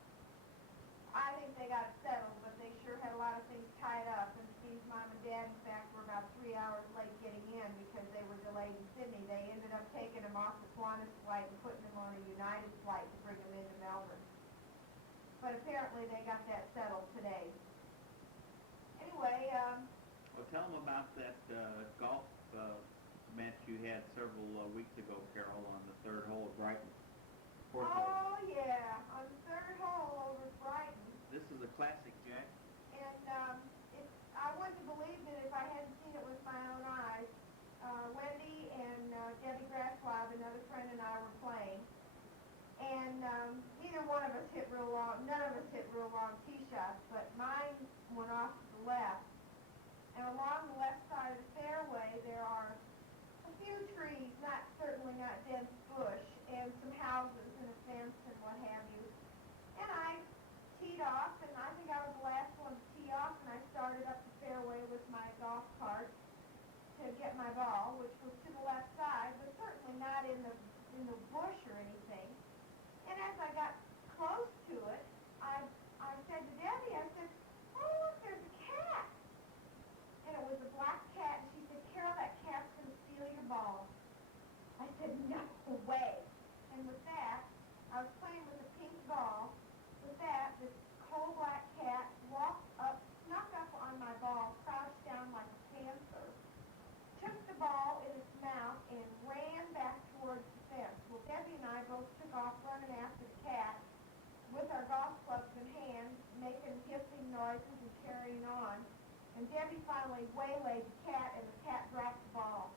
I think they got it settled, but they sure had a lot of things tied up, and Steve's mom and dad, in fact, were about 3 hours late getting in because they were delayed in Sydney. They ended up taking them off the Qantas flight and putting them on a United flight to bring them into Melbourne. But apparently they got that settled today. Anyway, Well, tell them about that golf match you had several weeks ago, Carol, on the 3rd hole at Brighton. oh yeah, on the 3rd hole over at Brighton. This is a classic, Jack. And I wouldn't have believed it if I hadn't seen it with my own eyes. Wendy and Debbie Graswab, another friend, and I were playing. And neither one of us hit real long, none of us hit real long tee shots, but mine went off to the left. And along the left side of the fairway, there are a few trees, certainly not dense bush, and some houses and a fence and what have you. And I teed off, and I think I was the last one to tee off, and I started up the fairway with my golf cart to get my ball, which was to the left side, but certainly not in the bush or anything. And as I got close to it, I said to Debbie, I said, "Oh, look, there's a cat." And it was a black cat, and she said, "Carol, that cat's going to steal your ball." I said, "No way." And with that, I was playing with a pink ball. With that, this coal black cat walked up, snuck up on my ball, crouched down like a panther, took the ball in its mouth, and ran back towards the fence. Well, Debbie and I both took off running after the cat with our golf clubs in hand, making hissing noises and carrying on. And Debbie finally waylaid the cat, and the cat dropped the ball.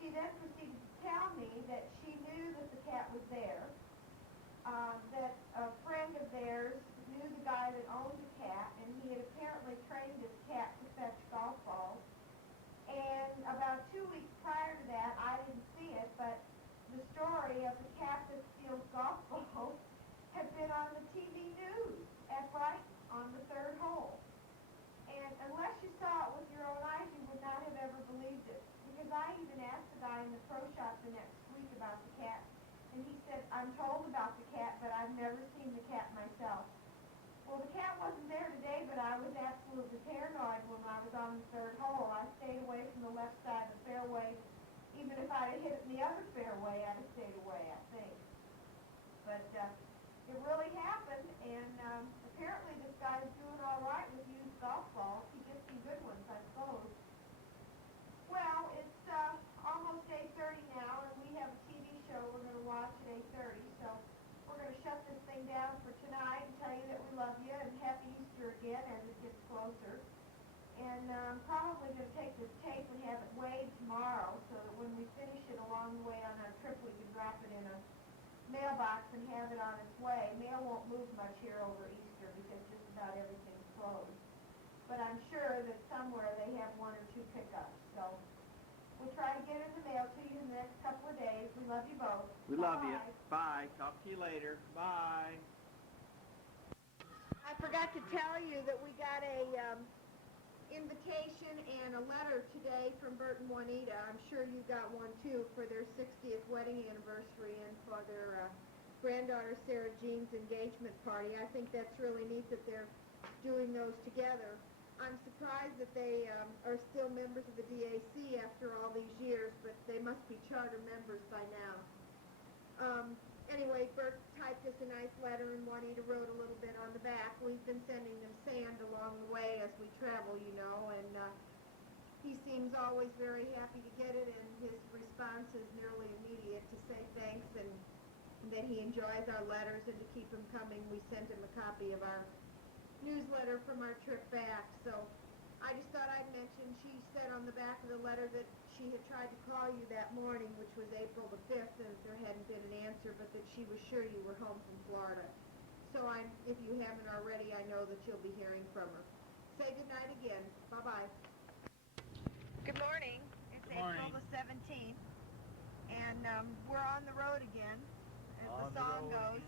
She then proceeded to tell me that she knew that the cat was there, that a friend of theirs knew the guy that owned the cat, and he had apparently trained his cat to fetch golf balls. And about 2 weeks prior to that, I didn't see it, but the story of the cat that steals golf balls had been on the TV news at Brighton on the third hole. And unless you saw it with your own eyes, you would not have ever believed it. Because I even asked the guy in the pro shop the next week about the cat, and he said, "I'm told about the cat, but I've never seen the cat myself." Well, the cat wasn't there today, but I was absolutely paranoid when I was on the third hole. I stayed away from the left side of the fairway. Even if I'd have hit it in the other fairway, I'd have stayed away, I think. But it really happened, and apparently this guy's doing all right with used golf balls. He gets some good ones, I suppose. Well, it's almost 8:30 now, and we have a TV show we're going to watch at 8:30, so we're going to shut this thing down for tonight and tell you that we love you and Happy Easter again as it gets closer. And I'm probably going to take this tape and have it weighed tomorrow so that when we finish it along the way on our trip, we can drop it in a mailbox and have it on its way. Mail won't move much here over Easter because just about everything's closed. But I'm sure that somewhere they have one or two pickups. So we'll try to get it in the mail to you in the next couple of days. We love you both. We love you. Bye. Bye. Talk to you later. Bye. I forgot to tell you that we got a invitation and a letter today from Bert and Juanita. I'm sure you got one too for their 60th wedding anniversary and for their granddaughter Sarah Jean's engagement party. I think that's really neat that they're doing those together. I'm surprised that they are still members of the DAC after all these years, but they must be charter members by now. Anyway, Bert typed us a nice letter, and Juanita wrote a little bit on the back. We've been sending them sand along the way as we travel, you know, and he seems always very happy to get it, and his response is nearly immediate to say thanks and that he enjoys our letters and to keep them coming. We sent him a copy of our newsletter from our trip back, so I just thought I'd mention, she said on the back of the letter that she had tried to call you that morning, which was April the 5th, and that there hadn't been an answer, but that she was sure you were home from Florida. So if you haven't already, I know that you'll be hearing from her. Say goodnight again. Bye-bye. Good morning. It's April the 17th, and we're on the road again, as the song goes.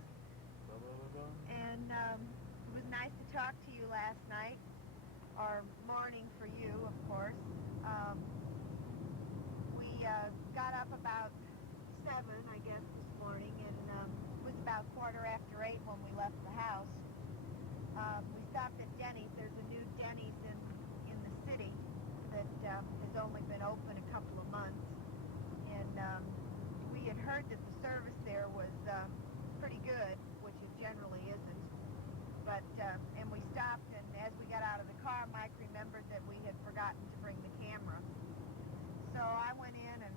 And it was nice to talk to you last night, or morning for you, of course. We got up about 7, I guess, this morning, and it was about 8:15 when we left the house. We stopped at Denny's. There's a new Denny's in the city that has only been open a couple of months, and we had heard that the service there was pretty good, which it generally isn't. But and we stopped, and as we got out of the car, Mike remembered that we had forgotten to bring the camera. So I went in, and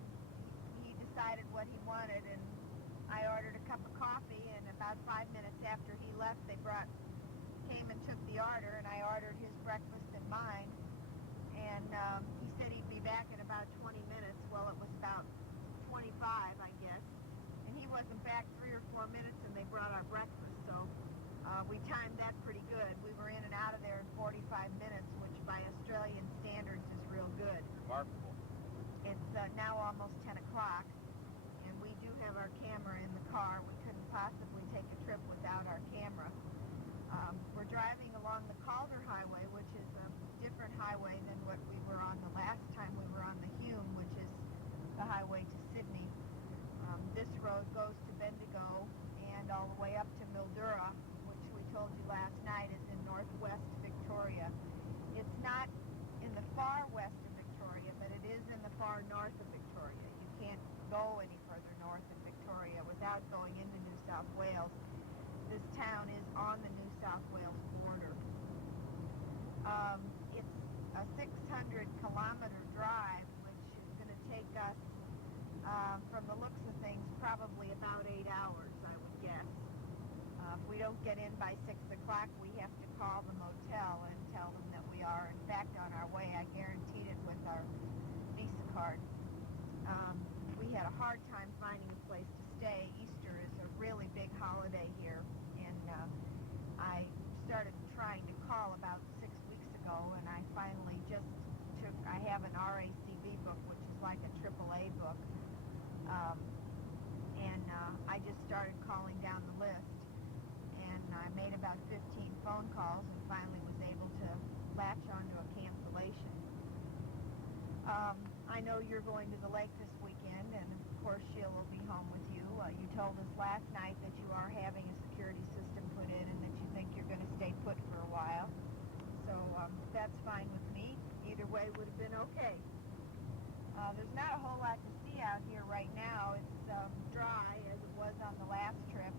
he decided what he wanted, and I ordered a cup of coffee, and about 5 minutes after he left, they came and took the order, and I ordered his breakfast and mine, and he said he'd be back in about 20 minutes. Well, it was about 25, I guess, and he wasn't back 3 or 4 minutes, and they brought our breakfast, so we timed that pretty good. We were in and out of there in 45 minutes, which by a Australian standards is real good. Remarkable. It's now almost 10 o'clock, and we do have our camera in the car. We couldn't possibly take a trip without our camera. We're driving along the Calder Highway, which is a different highway than what we were on the last time we were on the Hume, which is the highway to Sydney. This road goes to Bendigo and all the way up to Mildura, which we told you last night is in northwest Victoria. It's not in the far west of Victoria, but it is in the far north of Victoria. You can't go any further north of Victoria without going into New South Wales. This town is on the New South Wales border. It's a 600-kilometer drive, which is going to take us, from the looks of things, probably about 8 hours, I would guess. If we don't get in by 6 o'clock, we have to call the motel and tell them that we are, in fact, on our way. I guaranteed it with our Visa card. We had a hard time finding a place to stay. Easter is a really big holiday here, and I started trying to call about 6 weeks ago, and I finally just I have an RACV book, which is like a AAA book, and I just started calling down the list, and I made about 15 phone calls and finally was able to latch onto a cancellation. I know you're going to the lake this weekend, and of course Sheila will be home with you. You told us last night that you are having a security system put in and that you think you're going to stay put for a while. So that's fine with me. Either way would have been okay. There's not a whole lot to see out here right now. It's dry as it was on the last trip,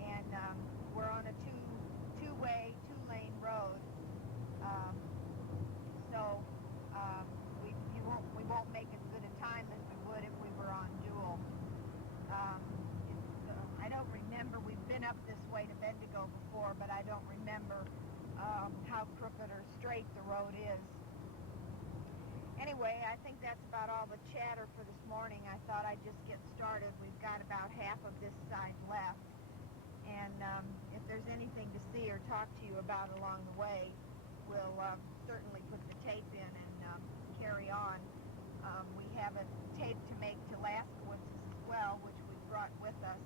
and we're on a two-way, two-lane road. So we won't make as good a time as we would if we were on dual. I don't remember, we've been up this way to Bendigo before, but I don't remember how crooked or straight the road is. Anyway, I think that's about all the chatter for this morning. I thought I'd just get started. We've got about half of this side left, and if there's anything to see or talk to you about along the way, we'll certainly put the tape in and carry on. We have a tape to make to Laskowitz's as well, which we brought with us.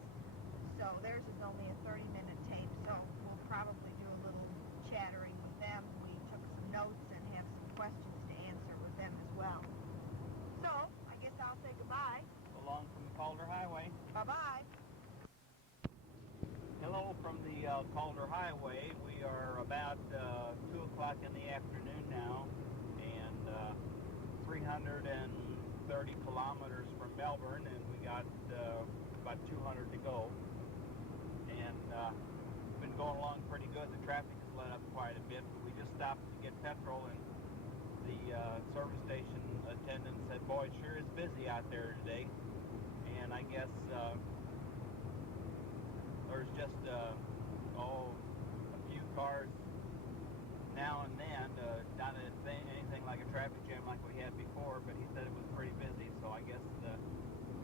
So theirs is only a 30-minute tape, so we'll probably do a little chattering with them. We took some notes and have some questions to answer with them as well. So I guess I'll say goodbye. So long from the Calder Highway. Bye-bye. Hello from the Calder Highway. We are about 2 o'clock in the afternoon now, and 330 kilometers from Melbourne, and we got about 200 to go. And been going along pretty good. The traffic has let up quite a bit, but we just stopped to get petrol, and the service station attendant said, "Boy, it sure is busy out there today." And I guess there's just a few cars now and then, not anything like a traffic jam like we had before, but he said it was pretty busy, so I guess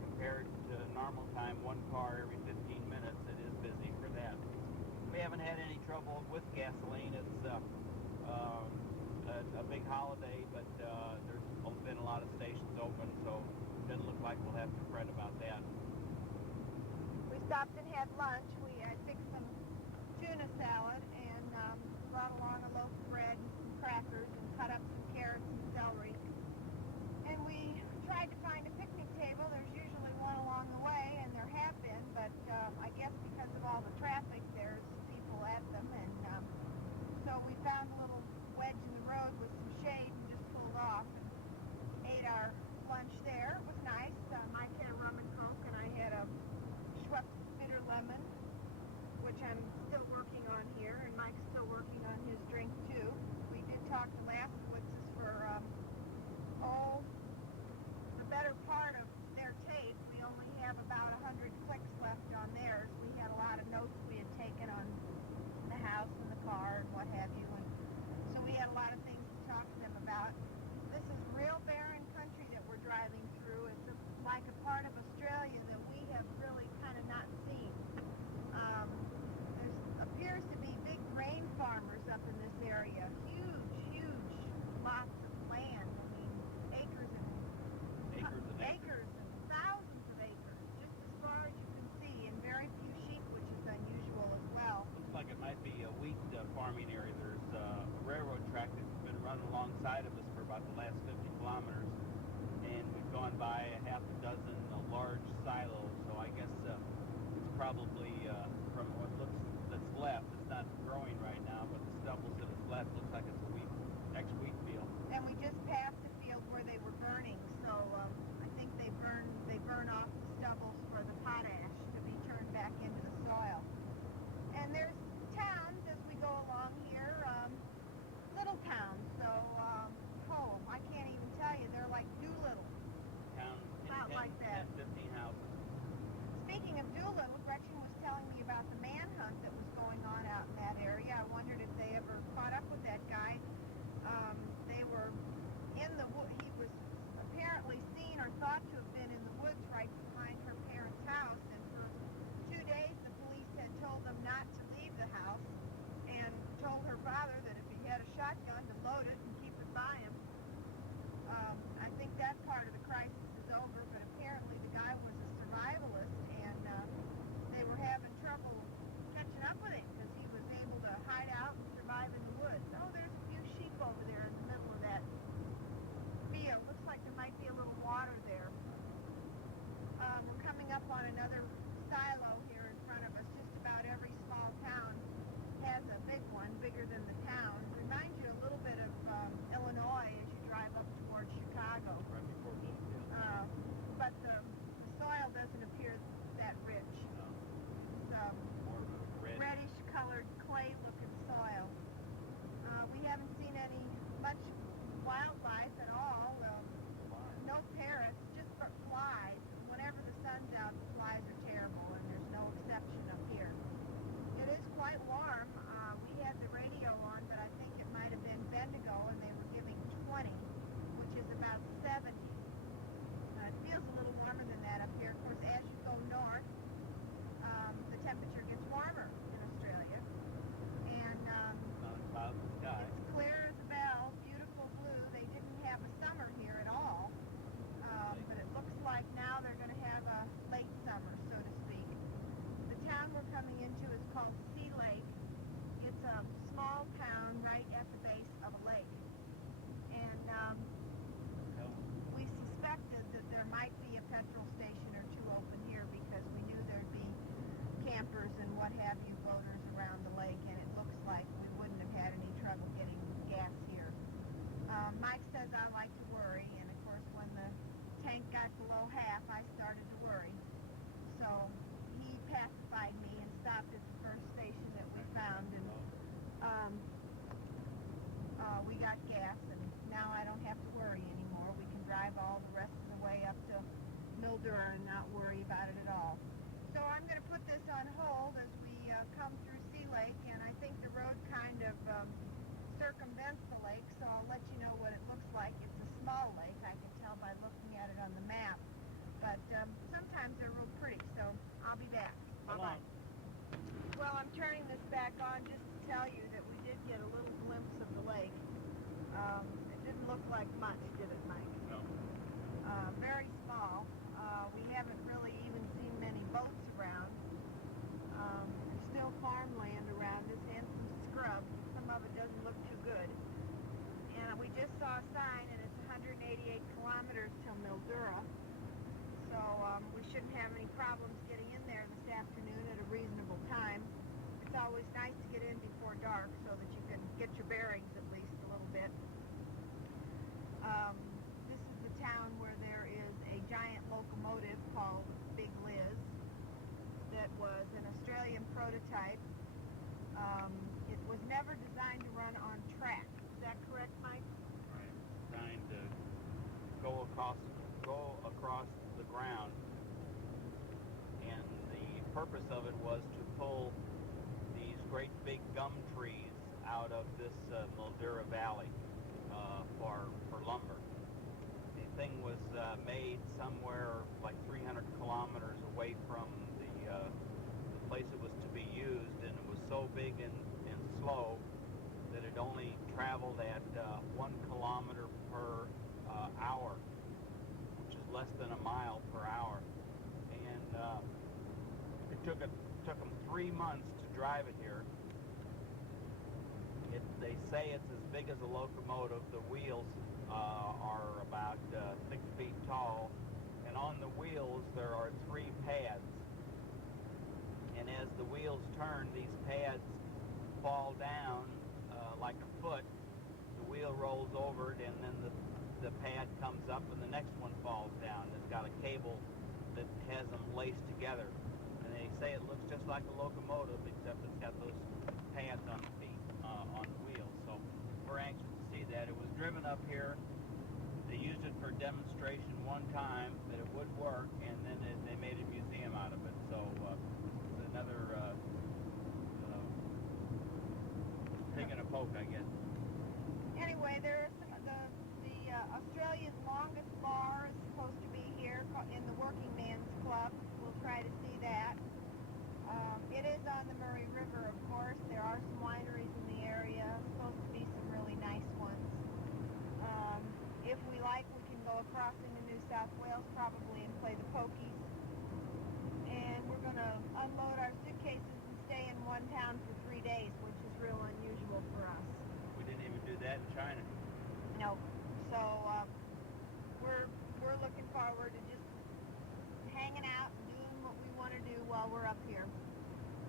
compared to normal time, one car every 15 minutes, it is busy for that. We haven't had any trouble with gasoline. It's a big holiday, but there's been a lot of stations open, so it doesn't look like we'll have to fret about that. We stopped and had lunch. I fixed some tuna salad and brought along a loaf of bread and some crackers and cut up some carrots and celery. And we tried to find a picnic table. There's usually one along the way, and there have been, but I guess because of all the traffic, there's people at them. And so we found a little wedge in the road with some shade and just pulled off and ate our lunch there. It was nice. Mike had a rum and coke, and I had a Schweppes bitter lemon, which I'm still working on here, and Mike's still working on his drink too. We did talk to Laskowitz side of us for about the last 50 kilometers, and we've gone by a half a dozen large silos. So I guess it's probably from what looks that's left. It's not growing right now, but the stubbles that is left looks like it's a next wheat field. And we just passed the field where they were burning, so I think they burn off the stubbles for the potash to be turned back into the soil. And there's towns as we go along here, little towns. So, I can't even tell you, they're like Doolittle. Town About like that. 10, 15 houses. Speaking of Doolittle, Gretchen was telling me about the manhunt that was going on out in that area. I wondered if they ever caught up with that guy. They were in the wood. He was apparently seen or thought to have been in the woods right behind her parents' house. And for 2 days, the police had told them not to leave the house and told her father that if he had a shotgun to load it and keep it by him. I think that part of the crisis is over, but apparently the guy was a survivalist, and they were having trouble catching up with him because he was able to hide out and survive in the woods. Oh, there's a few sheep over there in the middle of that field. Looks like there might be a little water there. We're coming up on another silo here in front of us. Just about every small town has a big one, bigger than the town. Reminds you a little bit of Illinois as you drive up towards Chicago. Right before Bloomfield. But the soil doesn't appear that rich. It's More of a red. reddish colored clay looking soil. We haven't seen much wildlife at all. No parrots, just flies. Whenever the sun's out, the flies are terrible, and there's no exception up here. It is quite warm. We had the radio on, but I think it might have been Bendigo, and they were giving 20, which is about 70. It feels a little warmer than that up here. Of course, as you go north, the temperature gets warmer in Australia. And Not a cloud in the sky. it's clear as a bell, beautiful blue. They didn't have a summer here at all. But it looks like now they're going to have a late summer, so to speak. The town we're coming into is called Sea Lake. It's a small town right at the base of a lake. And we suspected that there might be a petrol station or two open here because we knew there'd be campers and what have you, boaters around the lake, and it looks like we wouldn't have had any trouble getting gas here. Mike says I like to worry, and of course when the tank got below half, I started to worry. So he pacified me and stopped at the first station that we found, and we got gas, and now I don't have to worry anymore. We can drive all the rest of the way up to Mildura and not worry about it at all. So I'm going to put this on hold as we come through Sea Lake, and I think the road kind of circumvents the lake, so I'll let you know what it looks like. It's a small lake, I can tell by looking at it on the map, but sometimes they're real pretty, so I'll be back. Bye-bye. Well, I'm turning this back on just to tell you that we did get a little glimpse of the lake. It didn't look like much, did it, Mike? No. Very small. We haven't really even seen many boats around. There's still farmland around us and some scrub. Some of it doesn't look too good. And we just saw a sign, and it's 188 kilometers till Mildura. So we shouldn't have any problems getting in there this afternoon at a reasonable time. It's always nice to get in before dark so that you can get your bearings at least a little bit. This is the town where there is a giant locomotive called Big Liz that was an Australian prototype. It was never designed to run on track. Is that correct, Mike? Right. Designed to go across the ground, and the purpose of it was to pull these great big gum trees out of this Mildura Valley for lumber. The thing was made somewhere like 300 kilometers away from the place it was to be used, and it was so big and slow that it only traveled at 1 kilometer per hour, which is less than a mile per hour. And it took them 3 months to drive it here. They say it's as big as a locomotive. The wheels are about 6 feet tall, and on the wheels there are 3 pads. And as the wheels turn, these pads fall down like a foot. The wheel rolls over it, and then the pad comes up, and the next one falls down. It's got a cable that has them laced together. And they say it looks just like a locomotive, except it's got those pads on the feet, on the wheels. So we're anxious to see that. It was driven up here. They used it for demonstration one time that it would work, and then they made a museum out of it. So it's another pig in a poke, I guess. Anyway, there's the Australia's longest bar is supposed to be here in the Working Man's Club. We'll try to see that. It is on the Murray River, of course. There are some wineries in the area. Supposed to be some really nice ones. If we like, we can go across into New South Wales probably and play the pokies. And we're going to unload our suitcases and stay in one town for 3 days, which is real unusual for us. We didn't even do that in China. No. So we're looking forward to just hanging out and doing what we want to do while we're up here.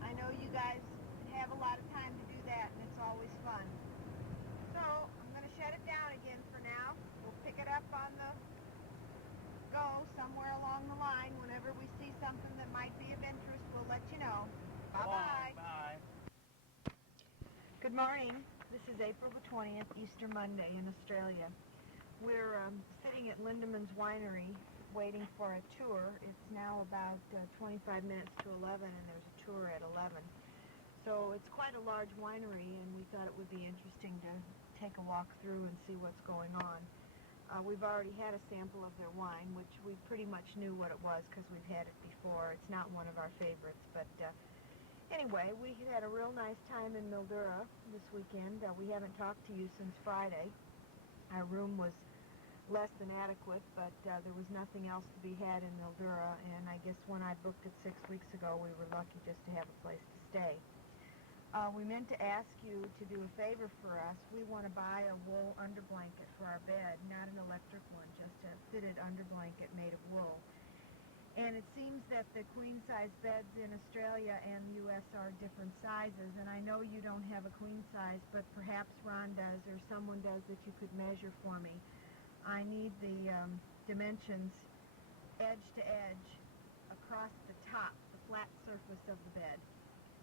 I know you guys have a lot of time to do that, and it's always fun. So I'm going to shut it down again for now. We'll pick it up on the go somewhere along the line. Whenever we see something that might be of interest, we'll let you know. Bye-bye. Bye. Good morning. This is April the 20th, Easter Monday in Australia. We're sitting at Lindemann's Winery waiting for a tour. It's now about 25 minutes to 11, and there's a tour at 11. So it's quite a large winery, and we thought it would be interesting to take a walk through and see what's going on. We've already had a sample of their wine, which we pretty much knew what it was because we've had it before. It's not one of our favorites, but anyway, we had a real nice time in Mildura this weekend. We haven't talked to you since Friday. Our room was less than adequate, but there was nothing else to be had in Mildura, and I guess when I booked it 6 weeks ago, we were lucky just to have a place to stay. We meant to ask you to do a favor for us. We want to buy a wool underblanket for our bed, not an electric one, just a fitted underblanket made of wool. And it seems that the queen-size beds in Australia and the U.S. are different sizes, and I know you don't have a queen size, but perhaps Ron does or someone does that you could measure for me. I need the dimensions edge to edge across the top, the flat surface of the bed,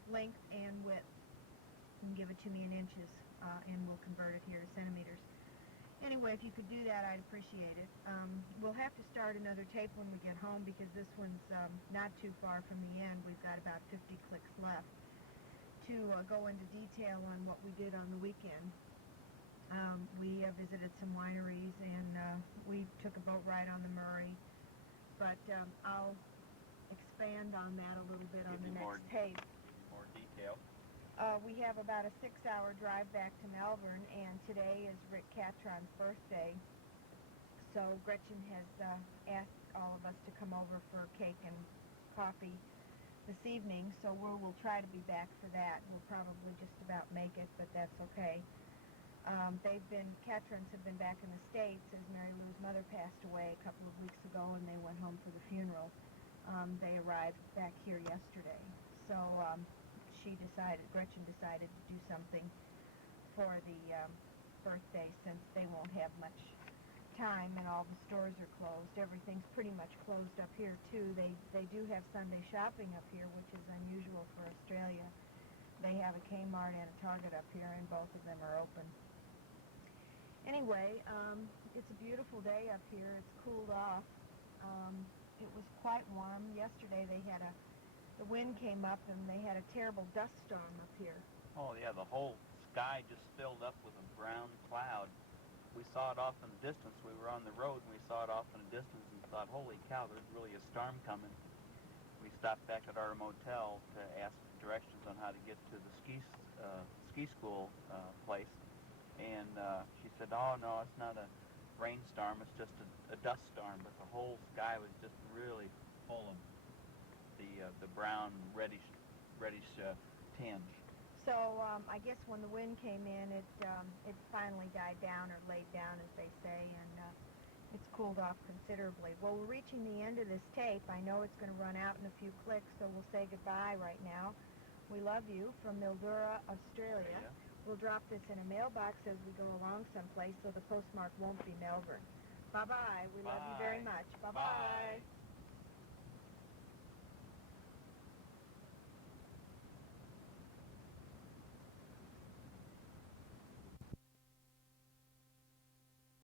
length and width. You can give it to me in inches, and we'll convert it here to centimeters. Anyway, if you could do that, I'd appreciate it. We'll have to start another tape when we get home because this one's not too far from the end. We've got about 50 clicks left to go into detail on what we did on the weekend. We visited some wineries, and we took a boat ride on the Murray, but I'll expand on that a little bit on the next tape. More detail. We have about a 6-hour drive back to Melbourne, and today is Rick Catron's birthday. So Gretchen has asked all of us to come over for cake and coffee this evening, so we'll try to be back for that. We'll probably just about make it, but that's okay. Catrons have been back in the States as Mary Lou's mother passed away a couple of weeks ago, and they went home for the funeral. They arrived back here yesterday. So Gretchen decided to do something for the birthday since they won't have much time and all the stores are closed. Everything's pretty much closed up here too. They do have Sunday shopping up here, which is unusual for Australia. They have a Kmart and a Target up here, and both of them are open. Anyway, it's a beautiful day up here. It's cooled off. It was quite warm. Yesterday the wind came up and they had a terrible dust storm up here. Oh yeah, the whole sky just filled up with a brown cloud. We saw it off in the distance. We were on the road and we saw it off in the distance and thought, holy cow, there's really a storm coming. We stopped back at our motel to ask directions on how to get to the ski school place. And she said, oh no, it's not a rainstorm, it's just a dust storm. But the whole sky was just really full of the brown reddish tinge. So I guess when the wind came in, it finally died down or laid down, as they say, and it's cooled off considerably. Well, we're reaching the end of this tape. I know it's going to run out in a few clicks, so we'll say goodbye right now. We love you from Mildura, Australia. We'll drop this in a mailbox as we go along someplace, so the postmark won't be Melbourne. Bye-bye. We love you very much. Bye-bye. Bye.